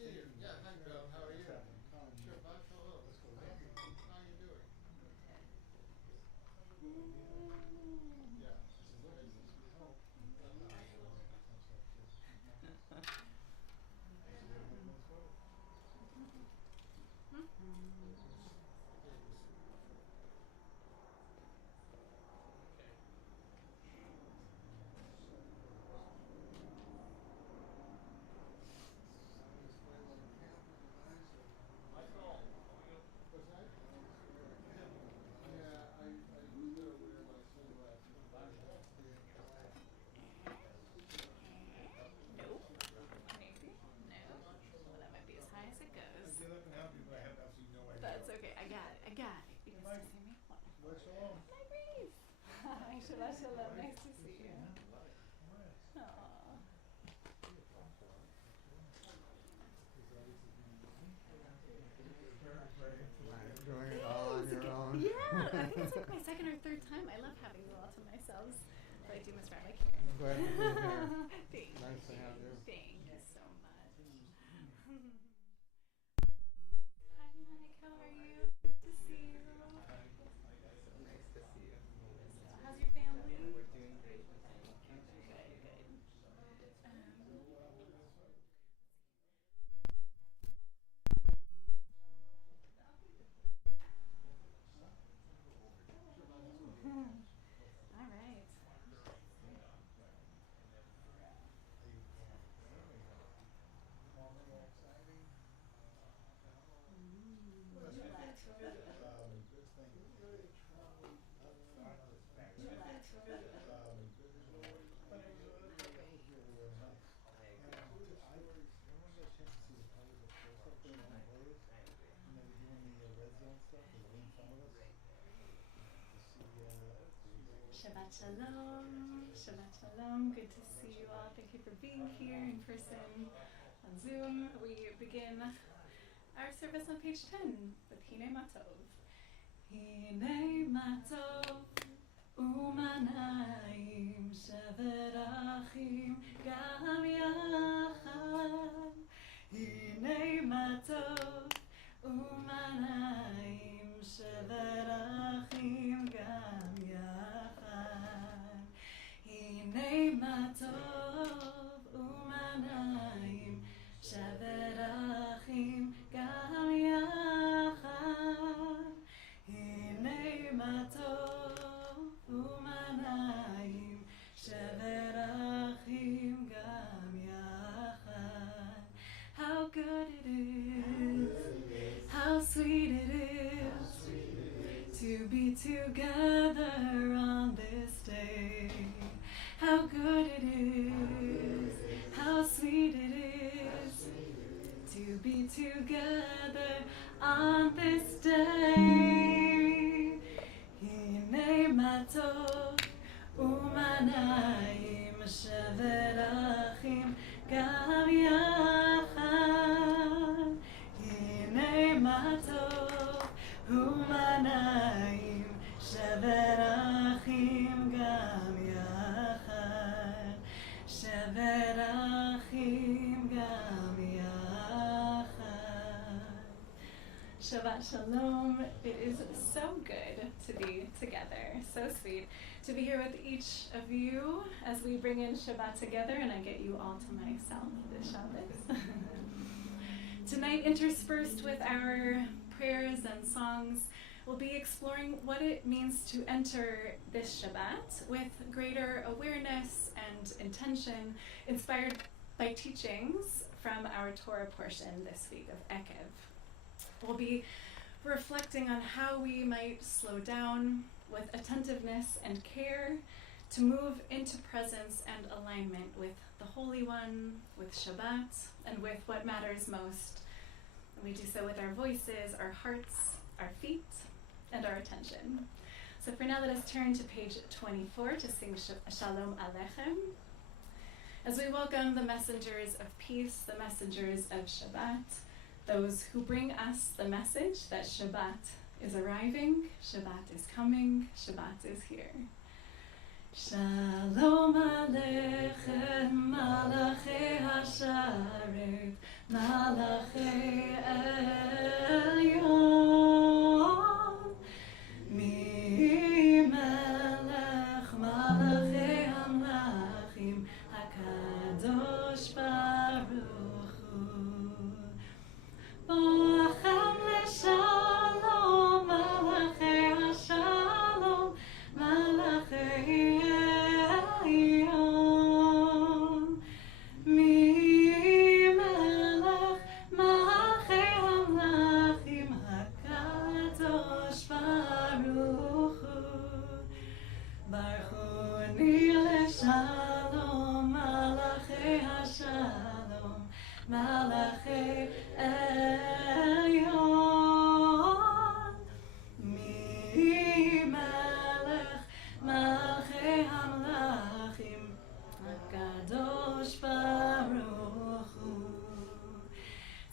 see you. Yeah, hi Bill. How are you? Shabbat shalom. How are you doing? Yeah. Okay. Michael, what's that? Yeah, I was gonna wear my sunglasses. Nope. Maybe. No. Well, that might be as high as it goes. I did up and help you, but I have absolutely no idea. That's okay. I got it. I got it. You Mike, can see me. what's wrong? Hi, Grace. Hi, Shabbat Shalom. Nice to see you. Aww. Doing it all on your own. Yeah, I think it's like my second or third time. I love having you all to myself. But I do miss Rabbi Karen. Glad to be here. Thank Nice to have you. Thank you so much. Hi, Mike. How are you? Good to see you. Nice to see you. How's your family? We're doing great. Good, good. All right. Shabbat Shalom. Shabbat Shalom. Good to see you all. Thank you for being here in person on Zoom. We begin our service on page 10 with Hine Matov. Hine Matov umanayim sheverachim gam yachad. Hine Matov umanayim sheverachim gam yachad. Hine matov umanayim sheverachim gam yachad. Hine matov umanayim sheverachim gam yachad. How good it is, how sweet it is to be together on this day. How good it is, how sweet it is to be together on this day. Hine matov umanayim sheverachim gam yachad. Hine matov umanayim sheverachim gam yachad. Sheverachim gam yachad. Shabbat Shalom. It is so good to be together. So sweet to be here with each of you as we bring in Shabbat together and I get you all to myself this Shabbos. Tonight, interspersed with our prayers and songs, we'll be exploring what it means to enter this Shabbat with greater awareness and intention, inspired by teachings from our Torah portion this week of Ekev. We'll be reflecting on how we might slow down with attentiveness and care to move into presence and alignment with the Holy One, with Shabbat, and with what matters most. And we do so with our voices, our hearts, our feet, and our attention. So for now, let us turn to page 24 to sing Shalom Aleichem, as we welcome the messengers of peace, the messengers of Shabbat, those who bring us the message that Shabbat is arriving, Shabbat is coming, Shabbat is here. Shalom Aleichem, Malachei Hasharet, Malachei Elyon, Melech Malachei Hamlachim, HaKadosh Baruch Hu. Boachem leshalom, Malachei Hashalom, Malachei Elyon, Melech Malachei Hamlachim, HaKadosh Baruch Hu. Baruchuni leshalom, Malachei Hashalom, Malachei Elyon, Melech Malachei Hamlachim, HaKadosh Baruch Hu.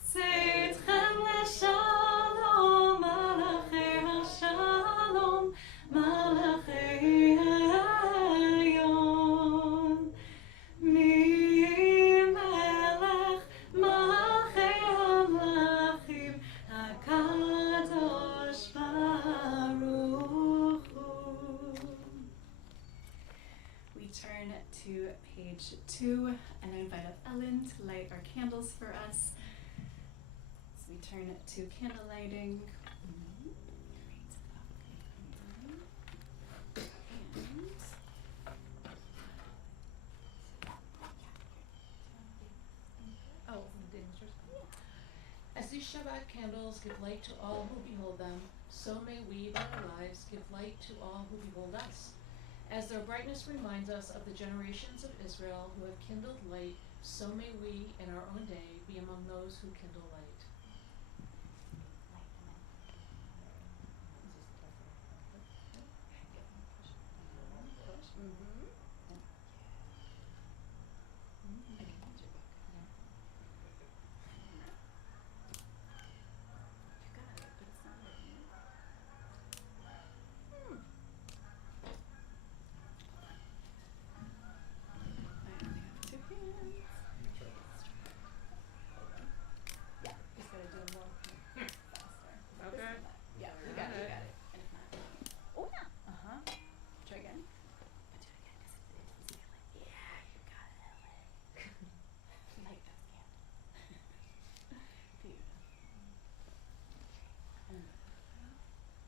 Tzidchem leshalom, Malachei Hashalom, Malachei Elyon, Melech Malachei Hamlachim, HaKadosh Baruch Hu. We turn to page 2 and I invite up Ellen to light our candles for us. So we turn to candle lighting. As these Shabbat candles give light to all who behold them, so may we, by our lives, give light to all who behold us. As their brightness reminds us of the generations of Israel who have kindled light, so may we, in our own day, be among those who kindle light.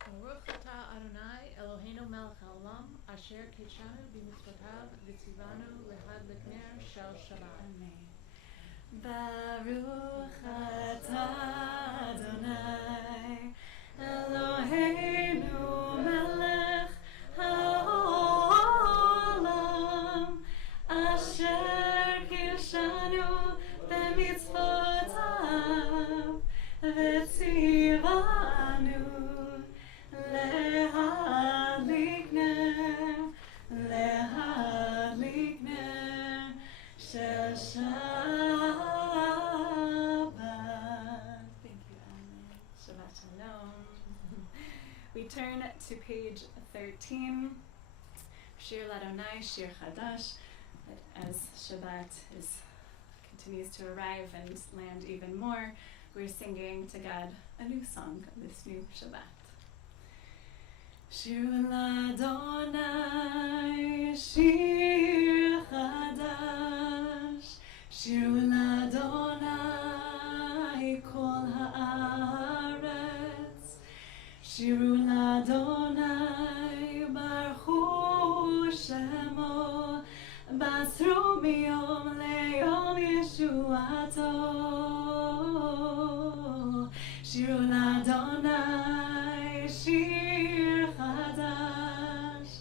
Baruch atah Adonai Eloheinu melech haolam asher kidshanu b'mitzvotav v'tzivanu lehadlik ner shel Shabbat. Baruch atah Adonai Eloheinu melech haolam asher kidshanu b'mitzvotav v'tzivanu lehadlik ner shel Shabbat. Thank you, Ellen. Shabbat Shalom. We turn to page 13. Shir Ladonai, Shir Chadash. As Shabbat continues to arrive and land even more, we're singing to God a new song this new Shabbat. Shir Ladonai, Shir Chadash, Shir Ladonai kol haaretz, Shir Ladonai baruchu shemo, basru miyom leyom yeshuato. Shir Ladonai, Shir Chadash,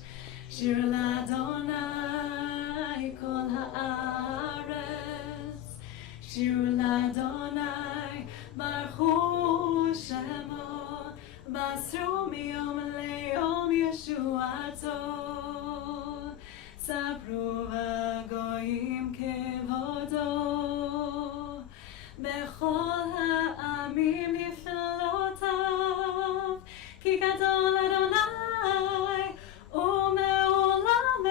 Shir Ladonai kol haaretz, Shir Ladonai baruchu shemo, basru miyom leyom yeshuato. Sabru v'goyim kevodo, bechol ha'amim niflotav, ki gadol Adonai, u'me'olam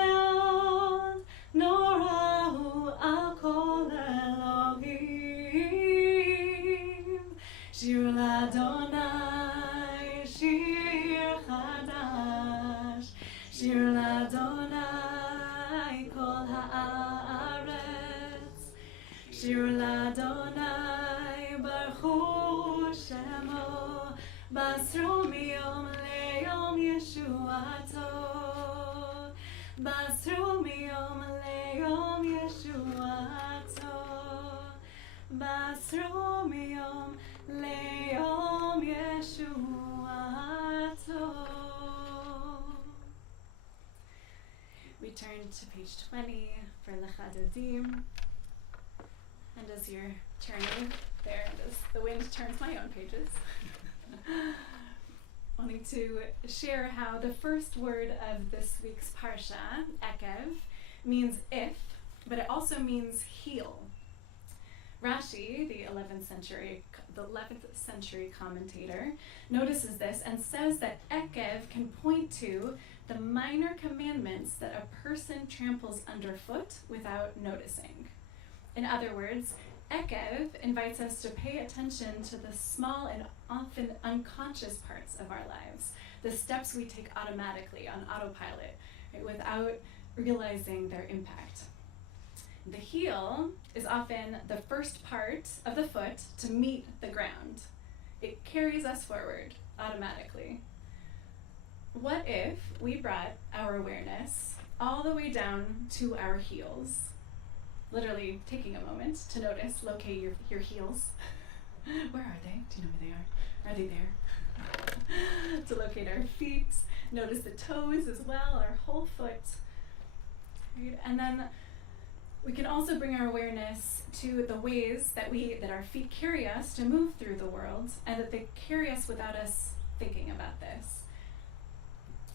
שיר לאדוני ברכו שמו, בשרו מיום ליום ישועתו, בשרו מיום ליום ישועתו, בשרו מיום ליום ישועתו. We turn to page 20 for Lecha Dodi. And as you're turning there, and as the wind turns my own pages, wanting to share how the first word of this week's parsha, Ekev, means if, but it also means heel. Rashi, the 11th century commentator, notices this and says that Ekev can point to the minor commandments that a person tramples underfoot without noticing. In other words, Ekev invites us to pay attention to the small and often unconscious parts of our lives, the steps we take automatically on autopilot, right, without realizing their impact. The heel is often the first part of the foot to meet the ground. It carries us forward automatically. What if we brought our awareness all the way down to our heels? Literally taking a moment to notice, locate your heels. Where are they? Do you know where they are? Are they there? To locate our feet, notice the toes as well, our whole foot. Right? And then we can also bring our awareness to the ways that our feet carry us to move through the world, and that they carry us without us thinking about this.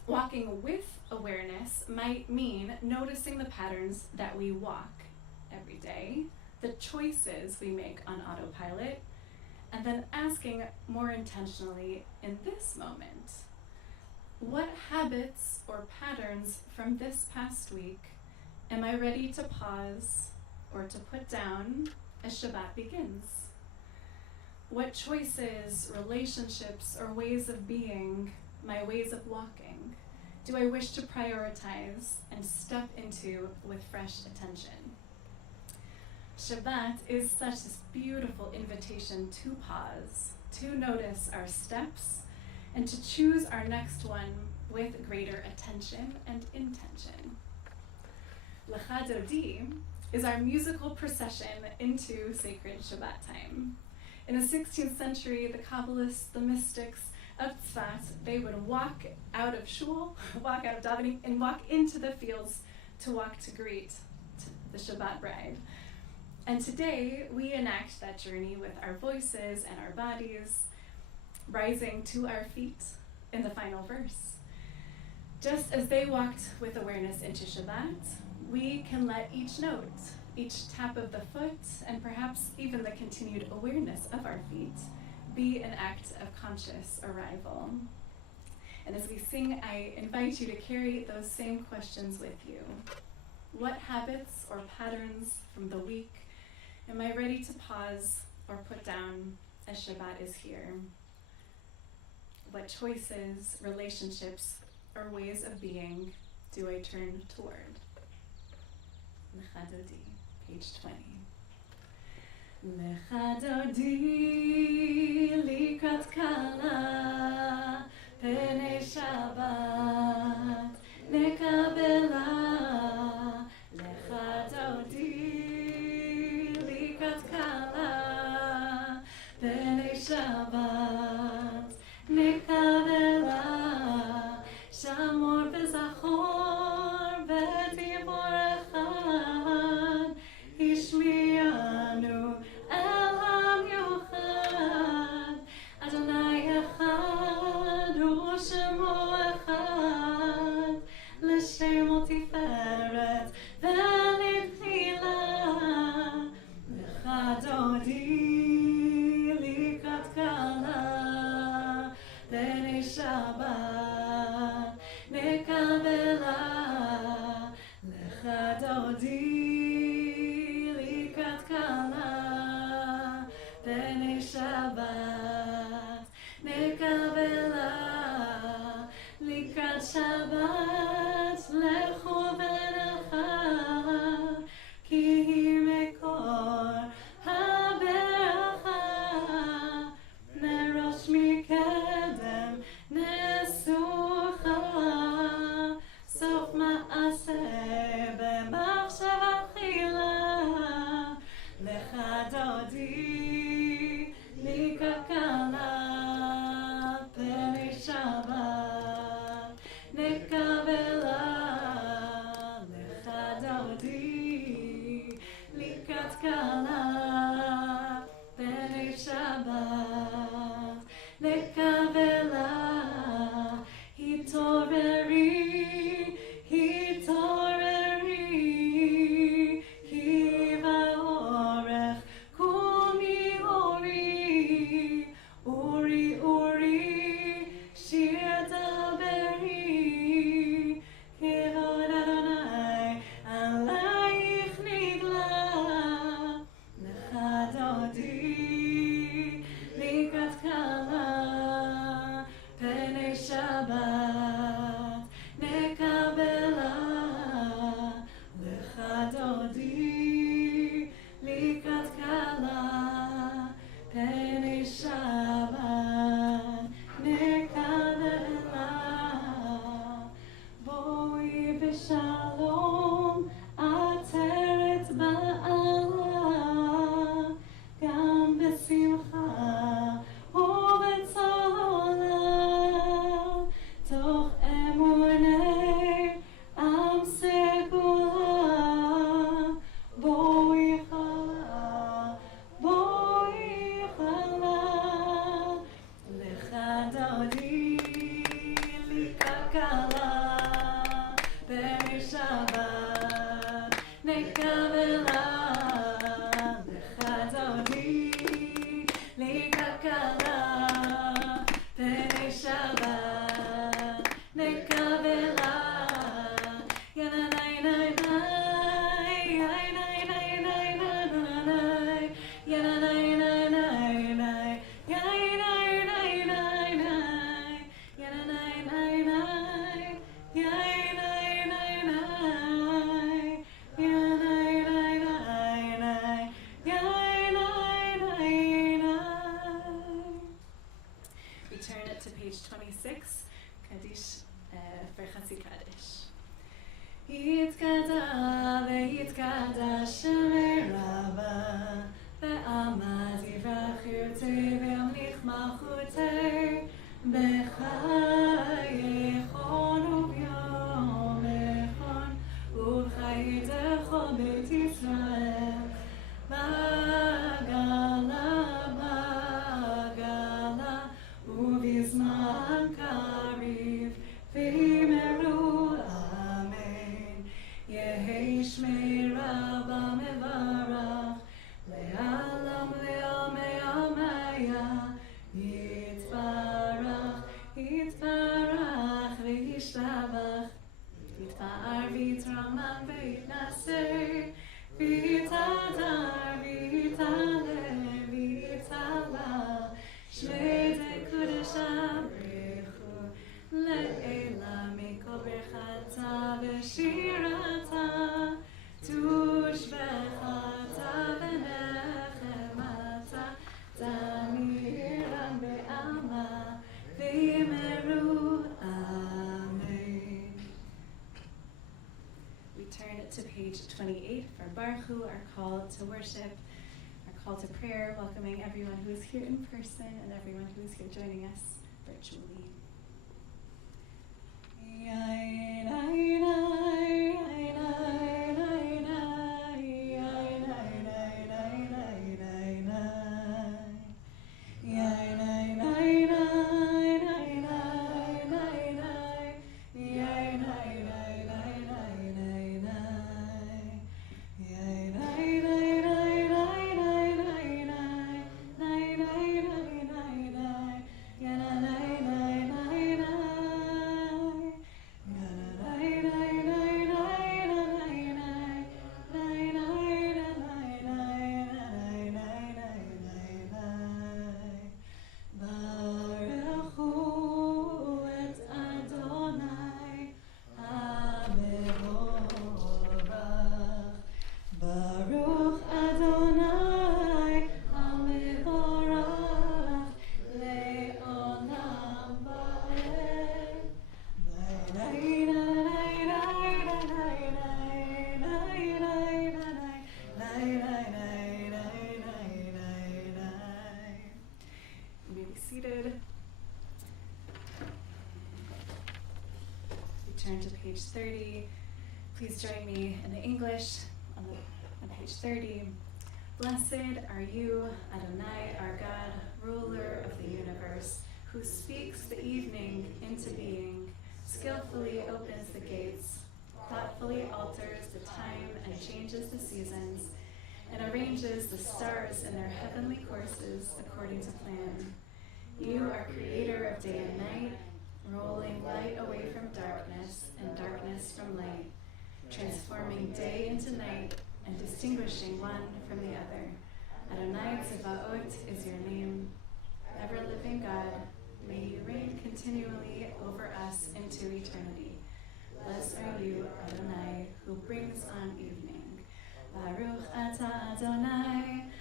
Walking with awareness might mean noticing the patterns that we walk every day, the choices we make on autopilot, and then asking more intentionally in this moment, what habits or patterns from this past week am I ready to pause or to put down as Shabbat begins? What choices, relationships, or ways of being, my ways of walking, do I wish to prioritize and step into with fresh attention? Shabbat is such this beautiful invitation to pause, to notice our steps, and to choose our next one with greater attention and intention. Lecha Dodi is our musical procession into sacred Shabbat time. In the 16th century, the Kabbalists, the mystics of Tzfat, they would walk out of shul, walk out of davening, and walk into the fields to walk to greet the Shabbat bride. And today, we enact that journey with our voices and our bodies, rising to our feet in the final verse. Just as they walked with awareness into Shabbat, we can let each note, each tap of the foot, and perhaps even the continued awareness of our feet be an act of conscious arrival. And as we sing, I invite you to carry those same questions with you. What habits or patterns from the week am I ready to pause or put down as Shabbat is here? What choices, relationships, or ways of being do I turn toward? Lecha Dodi, page 20. Lecha Dodi likat kala penei Shabbat nekabela. Lecha Dodi likat kala penei Shabbat nekabela. Shamor v'zachor v'tivor echad ishmianu el hamiuchad Adonai echad u'shemo echad l'shemo tiferet v'litchila Lecha Dodi likat kala penei Shabbat nekabela. Lecha Dodi likat kala penei Shabbat nekabela. Likat Shabbat lechu v'necha ki hi mekor Shabbat Kala, Pene Shabbat, Nekadela, Boi B'Shalom, Ateret Ba'ala, Gam B'Simcha, U'B'Tzola, Toch Emunei, Am Segula, Boi Chala, Lecha Dodi, Likakala, B'Nei Shabbat, Nekavela, Lecha Dodi, Likakala, B'Nei Shabbat, Nekavela, We turn it to page 26, Kaddish for Chatzi Kaddish. Yitkada veyitkada shemei Rabba ve'amad yivrachirtei ve'amlich malchutei b'chayechon u'b'yom echon u'b'chayetecho beit Yisrael b'gala b'gala u'b'zman kariv v'yimeru Yehi Shmei Rabba Mevarach Le'alam Le'amei Amaya Yitbarach Yitbarach V'yishtabach Yitpa'ar V'yitramam V'yitnaseh V'yitadar V'yitaleh V'yitala Shmei Kodesh Abrechu Le'ela Mikol Berchata V'shirata Tushbechata V'nechemata Tamiram Be'ama V'yimeru Amen. We turn it to page 28 for Baruch Hu, our call to worship, our call to prayer, welcoming everyone who is here in person and everyone who is here joining us virtually. Turn to page 30. Please join me in the English on page 30. Blessed are you, Adonai, our God, ruler of the universe, who speaks the evening into being, skillfully opens the gates, thoughtfully alters the time and changes the seasons, and arranges the stars in their heavenly courses according to plan. You are creator of day and night, rolling light away from darkness and darkness from light, transforming day into night and distinguishing one from the other. Adonai Tzevaot is your name. Ever-living God, may you reign continually over us into eternity. Blessed are you, Adonai, who brings on evening. Baruch atah Adonai,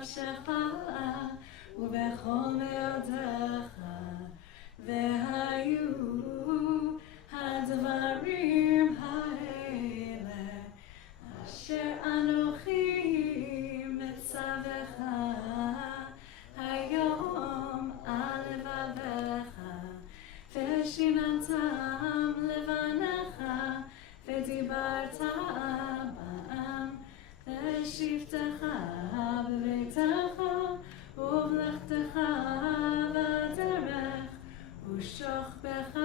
נפשך ובכל מאודך, והיו הדברים האלה אשר אנוכי מצווך היום על לבביך, ושיננתם לבניך, ודיברת בעם, ושבתך בביתך, ובלכתך בדרך, ושוכבך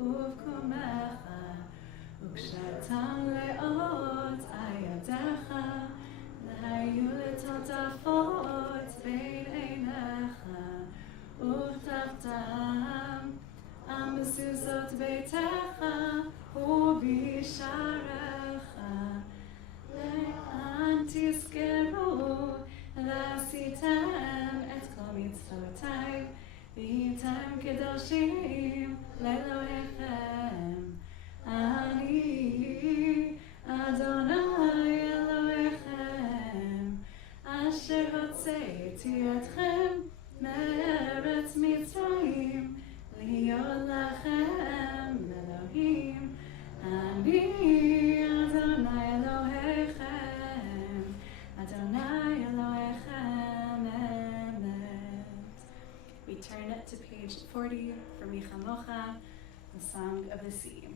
ובקומך, וקשרתם לאות על ידיך, והיו לטוטפות בין עיניך, וכתבתם על מזוזות ביתך ובשעריך, לאן תזכרו ועשיתם את כל מצוותיי, והייתם קדושים לאלוהיכם. אני אדוני אלוהיכם, אשר הוצאתי אתכם מארץ מצרים, להיות לכם אלוהים. אני אדוני אלוהיכם, אדוני אלוהיכם אמת. We turn to page 40 for Michamocha, the Song of the Sea.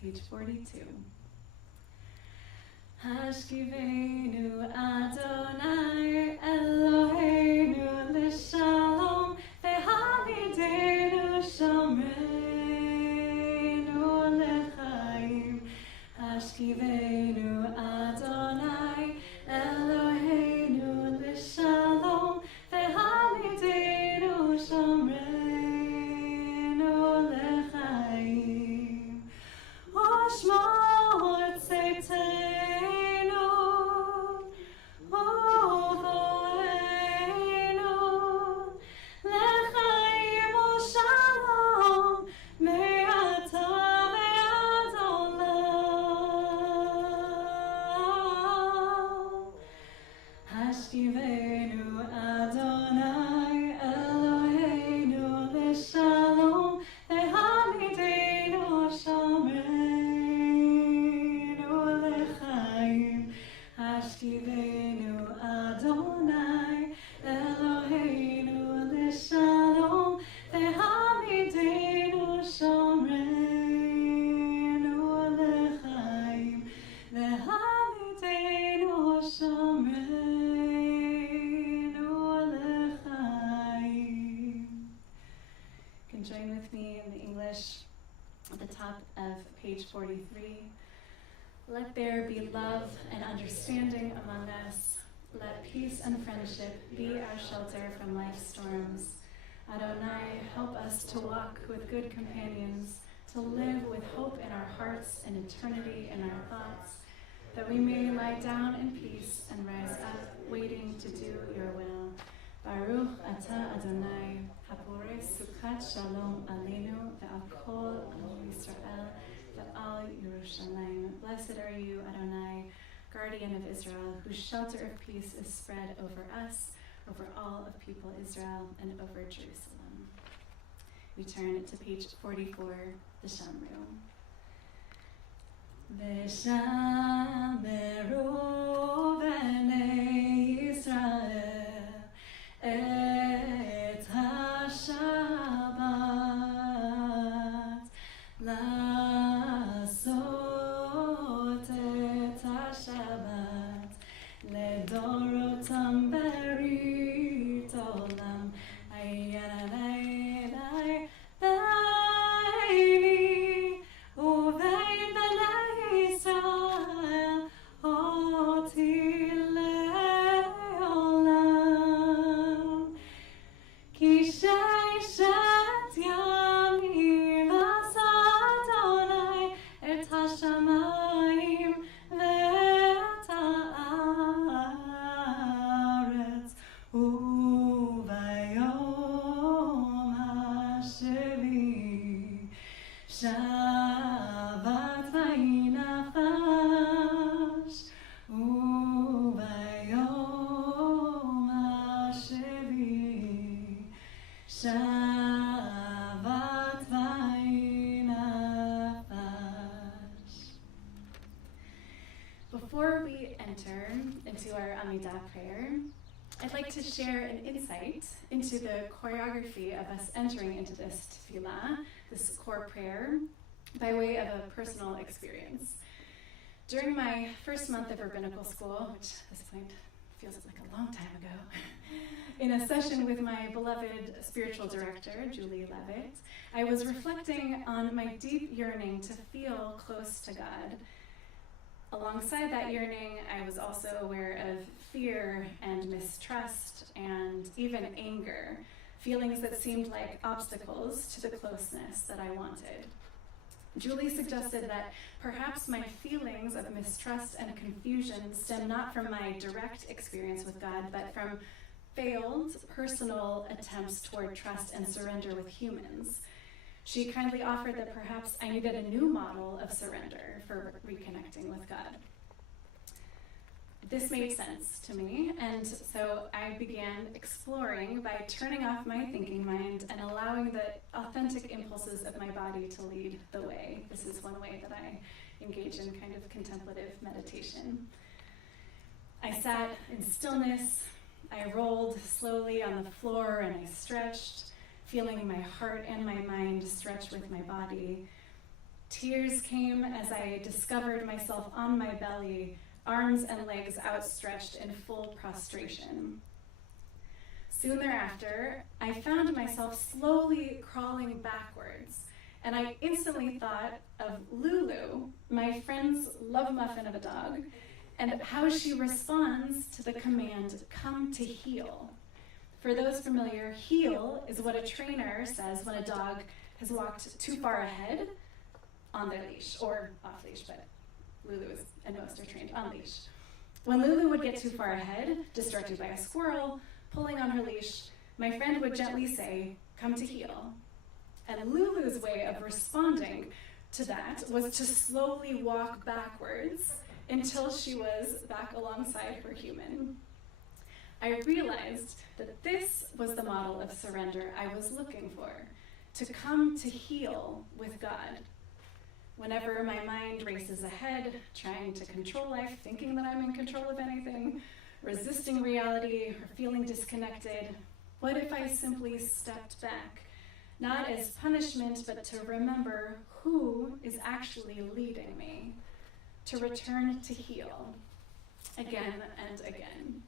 Page 42. Hashkivenu Adonai Eloheinu l'shalom, ve'hamidenu shomreinu l'chaim. Hashkivenu Adonai Eloheinu l'shalom, ve'hamidenu shomreinu l'chaim. Oshmor tzeitzenu, uvoenu, l'chaim u'shalom, me'ata ve'ad olam. Hashkivenu Adonai Eloheinu l'shalom, ve'hamidenu shomreinu l'chaim. Hashkivenu Adonai Eloheinu l'shalom, ve'hamidenu shomreinu l'chaim. Ve'hamidenu shomreinu l'chaim. You can join with me in the English at the top of page 43. Let there be love and understanding among us. Let peace and friendship be our shelter from life's storms. Adonai, help us to walk with good companions, to live with hope in our hearts and eternity in our thoughts, that we may lie down in peace and rise up, waiting to do your will. Baruch atah Adonai, hapores sukat shalom aleinu ve'al kol guardian of Israel, whose shelter of peace is spread over us, over all of people Israel, and over Jerusalem. We turn to page 44, the Shamru. V'shameru b'nei Yisrael et ha-Shabbat la'asot et ha-Shabbat לדורותם ברית עולם היי ביני ובין בני ישראל אותי לעולם כי ששת ימים עשה אדוני את השמיים ואת הארץ וביום השביעי שבת ויהי נפש וביום השביעי שבת ויהי נפש. Before we enter into our Amidah prayer, I'd like to share an insight into the choreography of us entering into this tefillah, this core prayer, by way of a personal experience. During my first month of rabbinical school, which at this point feels like a long time ago, in a session with my beloved spiritual director, Julie Levitt, I was reflecting on my deep yearning to feel close to God. Alongside that yearning, I was also aware of fear and mistrust and even anger, feelings that seemed like obstacles to the closeness that I wanted. Julie suggested that perhaps my feelings of mistrust and confusion stem not from my direct experience with God, but from failed personal attempts toward trust and surrender with humans. She kindly offered that perhaps I needed a new model of surrender for reconnecting with God. This made sense to me, and so I began exploring by turning off my thinking mind and allowing the authentic impulses of my body to lead the way. This is one way that I engage in kind of contemplative meditation. I sat in stillness, I rolled slowly on the floor, and I stretched, feeling my heart and my mind stretch with my body. Tears came as I discovered myself on my belly, arms and legs outstretched in full prostration. Soon thereafter, I found myself slowly crawling backwards, and I instantly thought of Lulu, my friend's love muffin of a dog, and how she responds to the command, "Come to heel." For those familiar, heel is what a trainer says when a dog has walked too far ahead on their leash, or off leash, but Lulu and most are trained on leash. When Lulu would get too far ahead, distracted by a squirrel pulling on her leash, my friend would gently say, "Come to heel." And Lulu's way of responding to that was to slowly walk backwards until she was back alongside her human. I realized that this was the model of surrender I was looking for, to come to heel with God. Whenever my mind races ahead, trying to control life, thinking that I'm in control of anything, resisting reality, or feeling disconnected, what if I simply stepped back, not as punishment, but to remember who is actually leading me, to return to heel, again and again.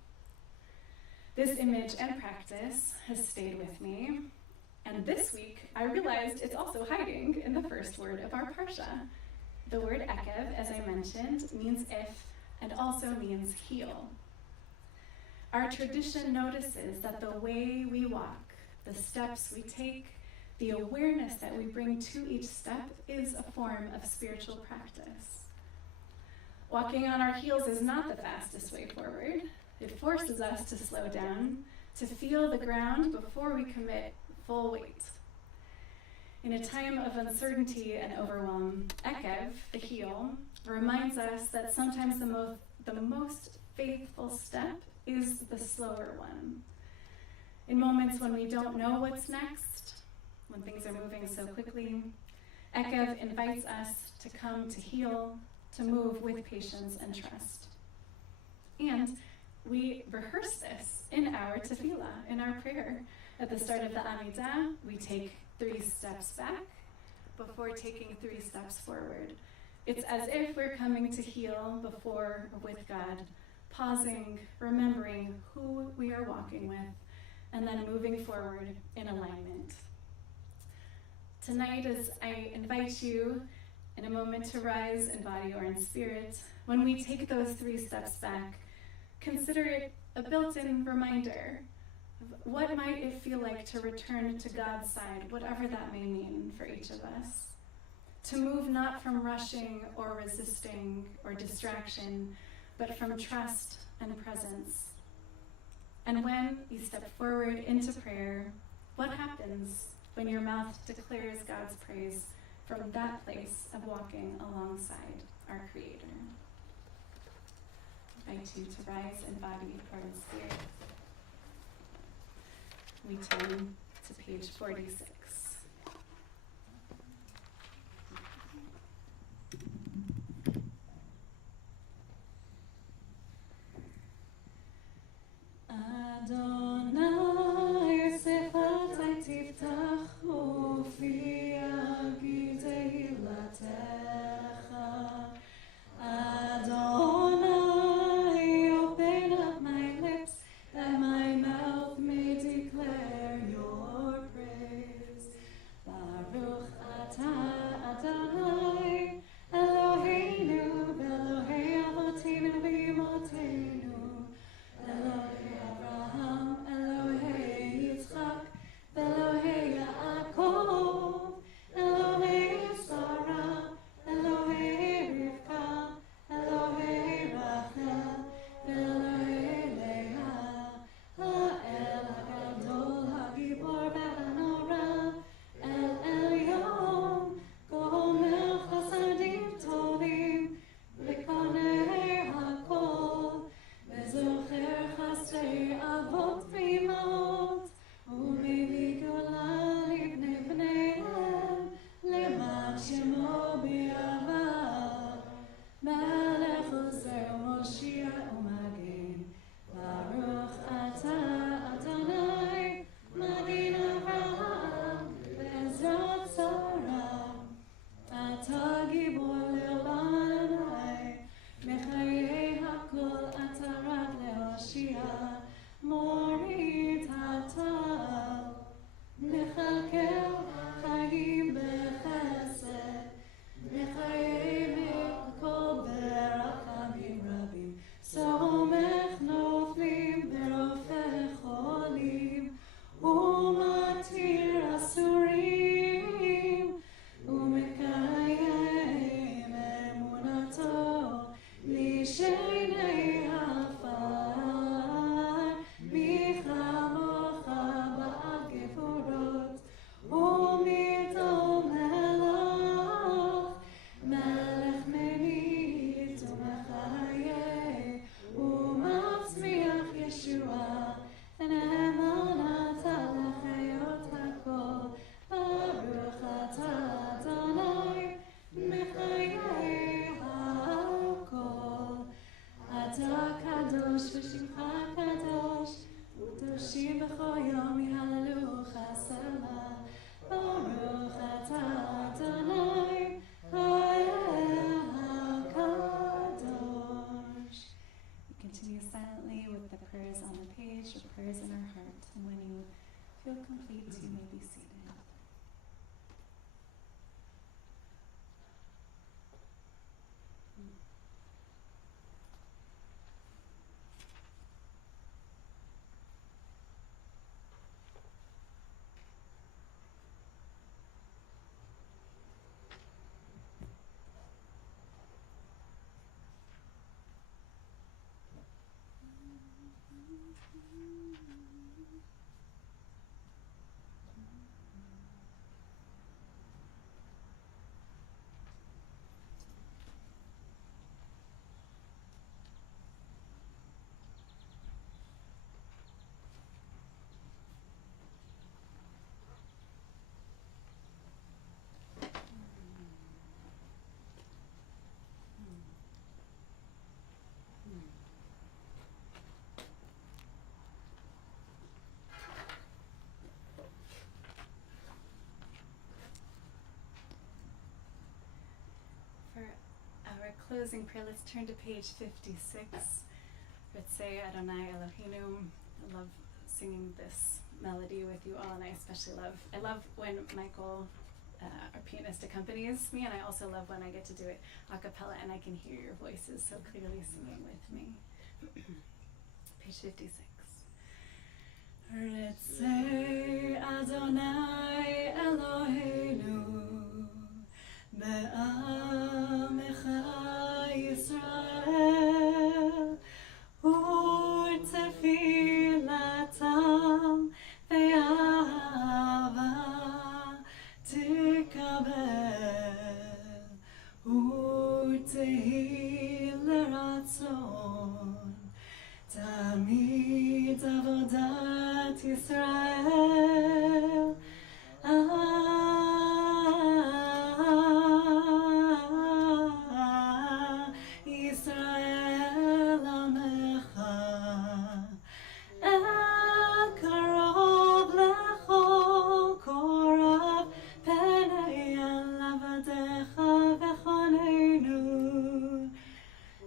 This image and practice has stayed with me, and this week I realized it's also hiding in the first word of our parsha. The word ekev, as I mentioned, means if and also means heel. Our tradition notices that the way we walk, the steps we take, the awareness that we bring to each step is a form of spiritual practice. Walking on our heels is not the fastest way forward. It forces us to slow down, to feel the ground before we commit full weight. In a time of uncertainty and overwhelm, ekev, the heel, reminds us that sometimes the the most faithful step is the slower one. In moments when we don't know what's next, when things are moving so quickly, Ekev invites us to come to heal, to move with patience and trust. And we rehearse this in our tefillah, in our prayer. At the start of the Amidah, we take 3 steps back before taking 3 steps forward. It's as if we're coming to heal before or with God, pausing, remembering who we are walking with, and then moving forward in alignment. Tonight, as I invite you in a moment to rise in body or in spirit, when we take those 3 steps back, consider it a built-in reminder of what might it feel like to return to God's side, whatever that may mean for each of us. To move not from rushing or resisting or distraction, but from trust and presence. And when you step forward into prayer, what happens when your mouth declares God's praise from that place of walking alongside our Creator? I invite you to rise in body or in spirit. We turn to page 46. Adonai sefatai tiftach ufi agid tehilatecha. Adonai, open up my lips that my mouth may declare your praise. Baruch atah Adonai, Eloheinu, Elohei avoteinu v'imotenu, Elohei Abraham, Elohei Yitzchak, Elohei Yaakov, Elohei Sarah, Elohei Rivka, Elohei Rachel, Elohei Leah, Ha'el HaGadol, HaGibor והנורא, El Elyon, Gomer closing prayer, let's turn to page 56. Ritzei Adonai Eloheinu. I love singing this melody with you all, and I especially love when Michael, our pianist, accompanies me, and I also love when I get to do it a cappella and I can hear your voices so clearly singing with me. Page 56. Ritzei Adonai Eloheinu be'amecha Yisrael u'tefilatam ve'ahava tikabel u'tehi leratzon tamid avodat Yisrael Yisrael Amecha El Karov Lechol Korav Penei Lavadecha V'choneinu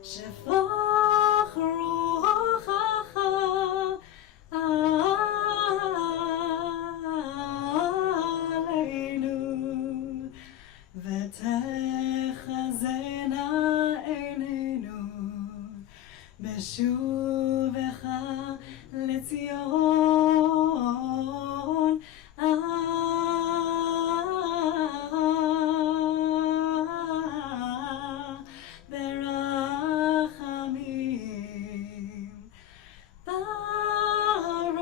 Shefach Ruchacha Aleinu V'techazena Einenu Beshuvecha Letzion Berachamim Baruch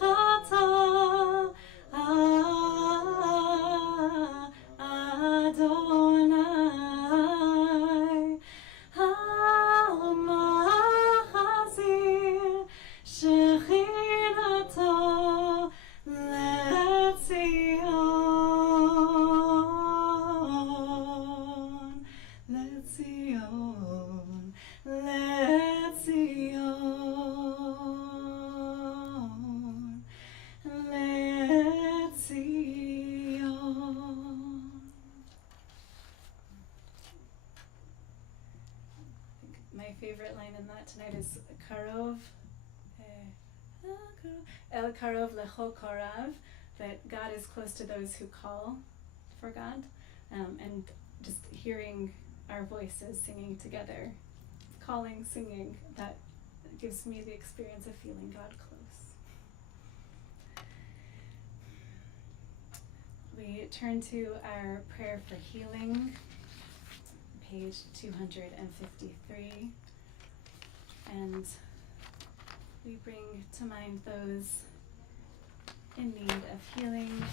atah Adonai HaMachazir Shechinato Letzion Letzion Letzion. My favorite line in that tonight is Karov, El Karov Lechol Korav, that God is close to those who call for God, and just hearing our voices singing together, calling, singing, that gives me the experience of feeling God close. We turn to our prayer for healing, page 253, and we bring to mind those in need of healing.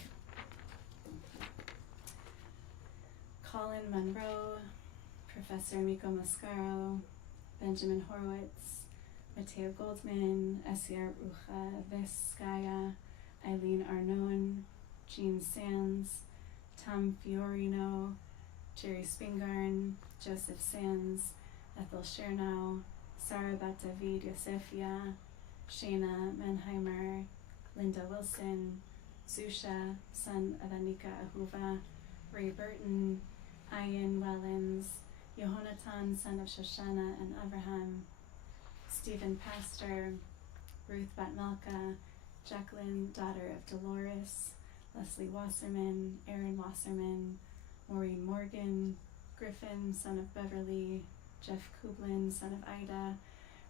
Colin Monroe, Professor Miko Mascaro, Benjamin Horowitz, Mateo Goldman, Esiar Rucha Veskaya, Eileen Arnon, Jean Sands, Tom Fiorino, Jerry Spingarn, Joseph Sands, Ethel Chernow, Sarah Bat David Yosefia, Shayna Menheimer, Linda Wilson, Zusha, son of Anika Ahuva, Ray Burton, Ian Wellens, Yehonatan, son of Shoshana and Abraham, Stephen Pastor, Ruth Batmalka, Jacqueline, daughter of Dolores, Leslie Wasserman, Aaron Wasserman, Maureen Morgan, Griffin, son of Beverly, Jeff Kublin, son of Ida,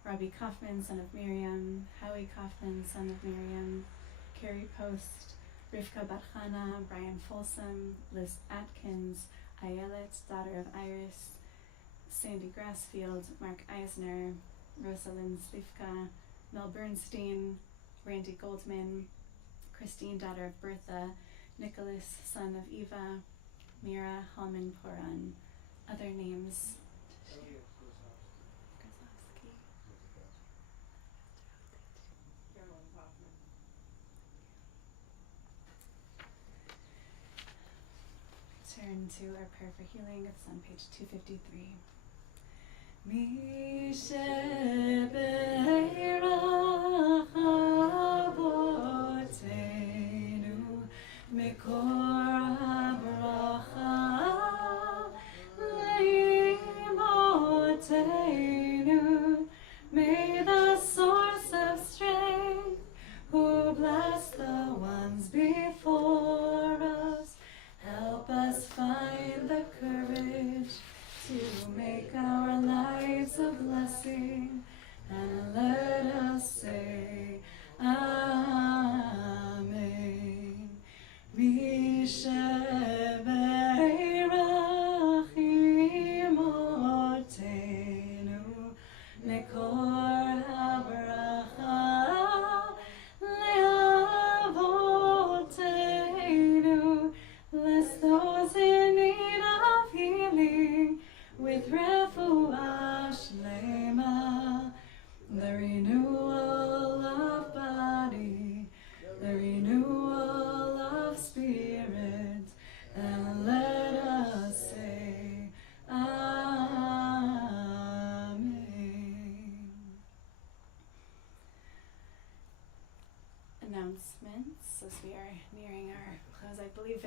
Robbie Kaufman, son of Miriam, Howie Kaufman, son of Miriam, Carrie Post, Rivka Batchana, Brian Folsom, Liz Atkins, Ayelet, daughter of Iris, Sandy Grassfield, Mark Eisner, Rosalind Slivka, Mel Bernstein, Randy Goldman, Christine, daughter of Bertha, Nicholas, son of Eva, Mira Hallman Poran. Other names. Turn to our prayer for healing. It's on page 253. Mi shebeirach avotenu mikor habracha leimor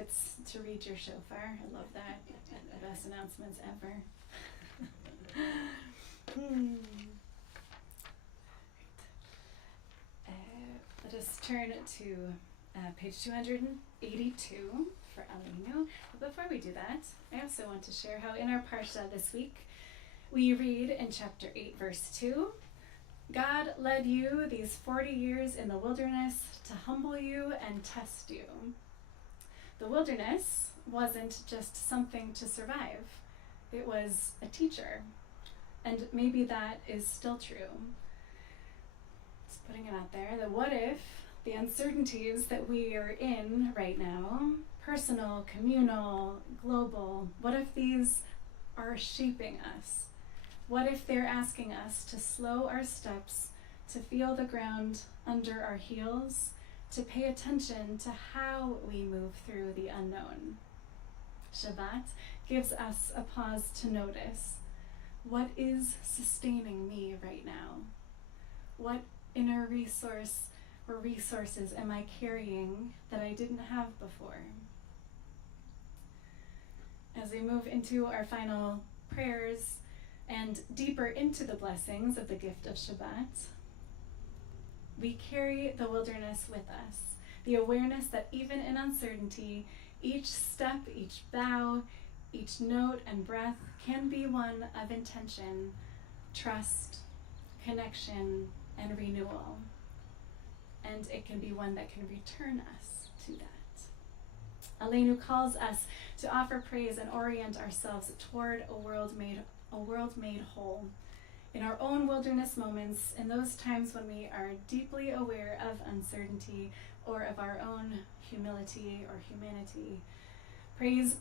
it's to read your shofar. I love that. The best announcements ever. Let us turn to page 282 for Aleinu. But before we do that, I also want to share how in our Parsha this week, we read in chapter 8, verse 2, God led you these 40 years in the wilderness to humble you and test you. The wilderness wasn't just something to survive. It was a teacher. And maybe that is still true. Just putting it out there, that what if the uncertainties that we are in right now, personal, communal, global, what if these are shaping us? What if they're asking us to slow our steps, to feel the ground under our heels, to pay attention to how we move through the unknown? Shabbat gives us a pause to notice, what is sustaining me right now? What inner resource or resources am I carrying that I didn't have before? As we move into our final prayers and deeper into the blessings of the gift of Shabbat, we carry the wilderness with us, the awareness that even in uncertainty, each step, each bow, each note and breath can be one of intention, trust, connection, and renewal. And it can be one that can return us to that. Aleinu calls us to offer praise and orient ourselves toward a world made whole. In our own wilderness moments, in those times when we are deeply aware of uncertainty or of our own humility or humanity, praise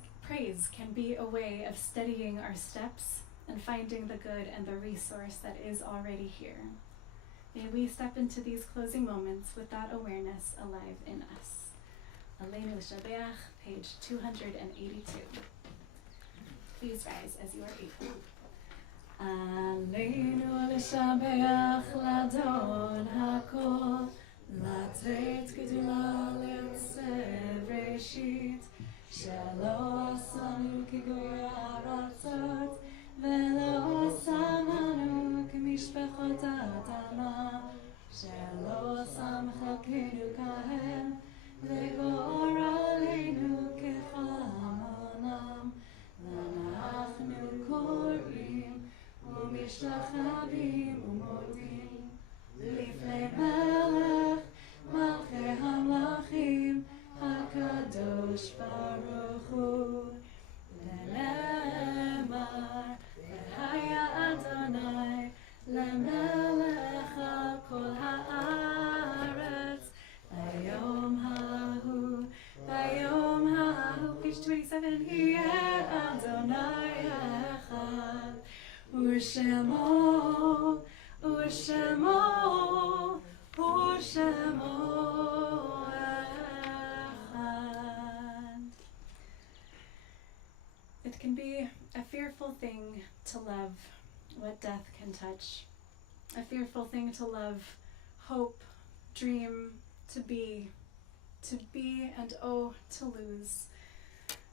can be a way of steadying our steps and finding the good and the resource that is already here. May we step into these closing moments with that awareness alive in us. Aleinu Shabeach, page 282. Please rise as you are able. Aleinu Shabeach Ladon HaKol, Latret Gedula Le'atzev Reshit, שלא עשנו כגוי הארצות, ולא שמנו כמשפחות האדמה, שלא שם חלקנו כהם, לגורלנו ככל המונם, ואנחנו קוראים ומשתחווים ומודים, לפני מלך מלכי המלכים, הקדוש ברוך הוא, ונאמר, והיה אדוני למלך על כל הארץ, ביום ההוא, page 27, יהיה אדוני אחד, ושמו, It can be a fearful thing to love what death can touch, a fearful thing to love hope, dream, to be and oh, to lose.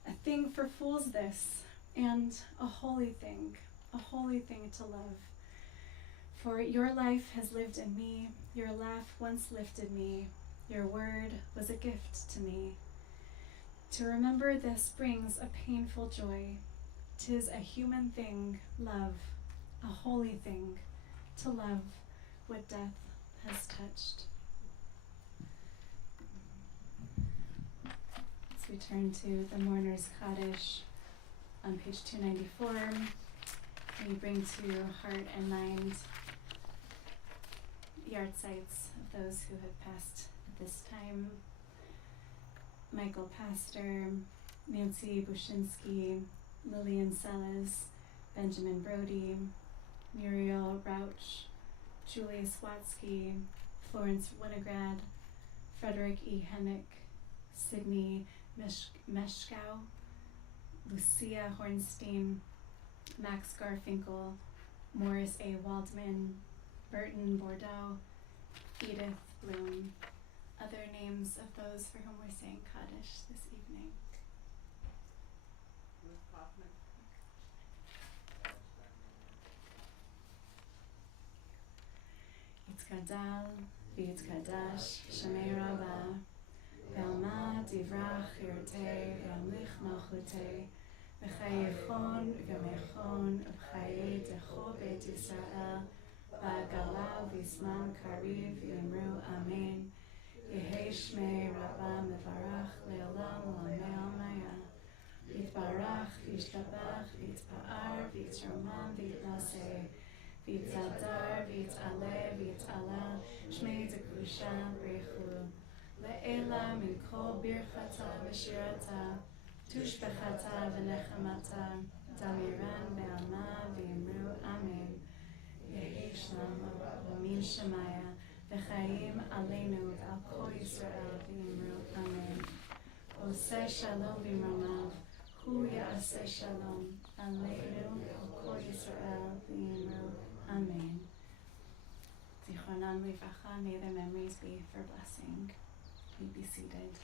A thing for fools this, and a holy thing to love. For your life has lived in me, your laugh once lifted me, your word was a gift to me. To remember this brings a painful joy. 'Tis a human thing, love, a holy thing, to love what death has touched. As we turn to the Mourner's Kaddish on page 294, we bring to heart and mind yard sites of those who have passed at this time. Michael Pastor, Nancy Bushinsky, Lillian Sellis, Benjamin Brody, Muriel Rauch, Julius Watsky, Florence Winograd, Frederick E. Hennick, Sydney Meshkow, Lucia Hornstein, Max Garfinkel, Morris A. Waldman, Burton Bordeaux, Edith Bloom. Other names of those for whom we're saying Kaddish this evening. ויתגדל ויתקדש שמי רבה ועלמא תברח חירתי וימליך מלכותי וחייכון ומכון ובחיי דכו בית ישראל בעגלה וזמן קריב יאמרו אמן יהי שמי רבה מברך לעולם ולעולמי יתברך וישתבח ויתפאר ויתרומם ויתנשא ויתהדר ויתעלה ויתעלה שמי דקדושה בריחו לעילה מכל ברכתה ושירתה תושבחתה ונחמתה דמירן בעלמא ויאמרו אמן יהי שלום ומן שמיה וחיים עלינו ועל כל ישראל ויאמרו אמן עושה שלום במרומיו הוא יעשה שלום עלינו ועל כל ישראל ויאמרו amen. Zichronam livracha, may their memories be for blessing. You be seated.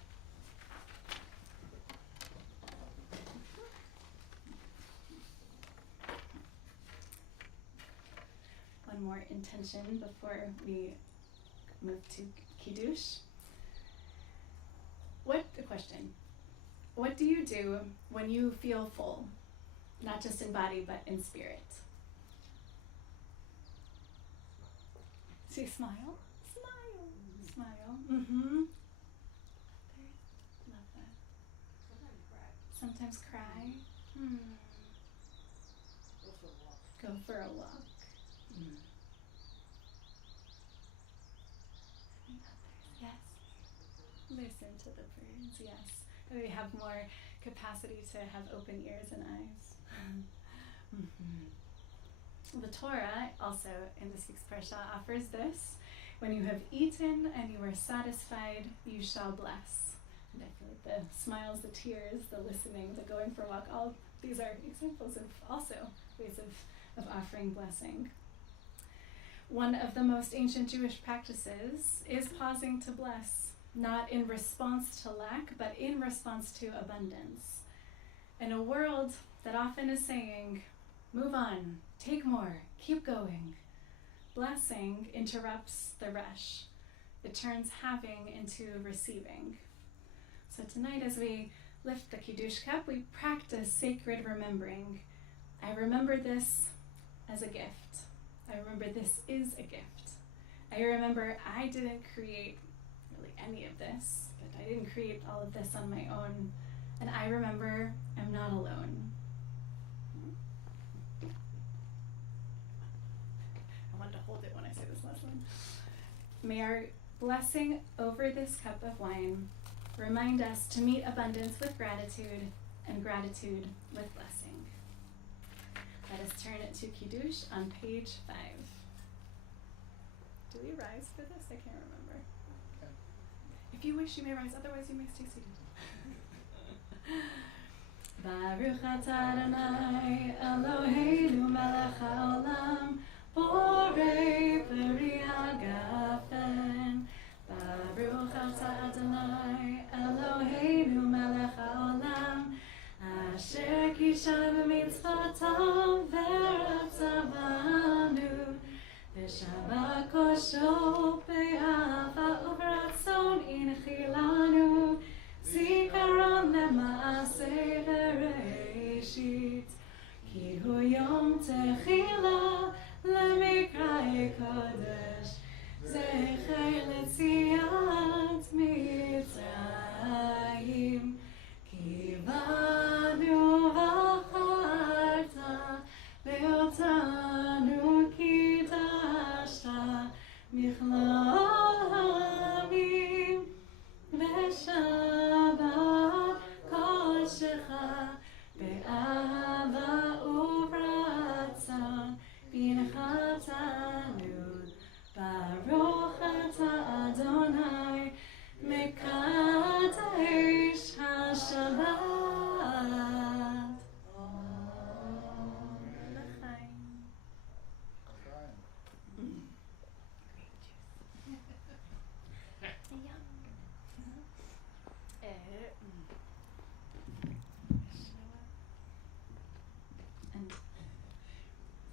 One more intention before we move to Kiddush. The question? What do you do when you feel full? Not just in body, but in spirit. So you smile, smile, smile. Mm-hmm. Love that. Sometimes cry. Go for a walk. Yes. Listen to the birds. Yes. And we have more capacity to have open ears and eyes. The Torah, also in this week's parsha, offers this. When you have eaten and you are satisfied, you shall bless. And I feel like the smiles, the tears, the listening, the going for a walk, all these are examples of also ways of offering blessing. One of the most ancient Jewish practices is pausing to bless, not in response to lack, but in response to abundance. In a world that often is saying, move on, take more, keep going, blessing interrupts the rush. It turns having into receiving. So tonight as we lift the Kiddush cup, we practice sacred remembering. I remember this as a gift. I remember this is a gift. I remember I didn't create really any of this, but I didn't create all of this on my own. And I remember I'm not alone. I wanted to hold it when I say this last one. May our blessing over this cup of wine remind us to meet abundance with gratitude and gratitude with blessing. Let us turn it to Kiddush on page 5. Do we rise for this? I can't remember. Okay. If you wish, you may rise. Otherwise, you may stay seated. Baruch atah Adonai Eloheinu melech haolam borei peri hagafen. Baruch atah Adonai Eloheinu melech haolam asher kishan b'mitzvotav v'ratzavanu v'shabbat kosho be'ahava u'b'ratzon inchilanu zikaron lema'aseh v'reishit ki hu yom techila lemikra kodesh zecher letziat mitzrayim ki banu v'acharta ve'otanu kidashta michlol ha'amim v'shabbat kodeshecha be'ahava u'b'ratzon b'nechatanu Baruch atah Adonai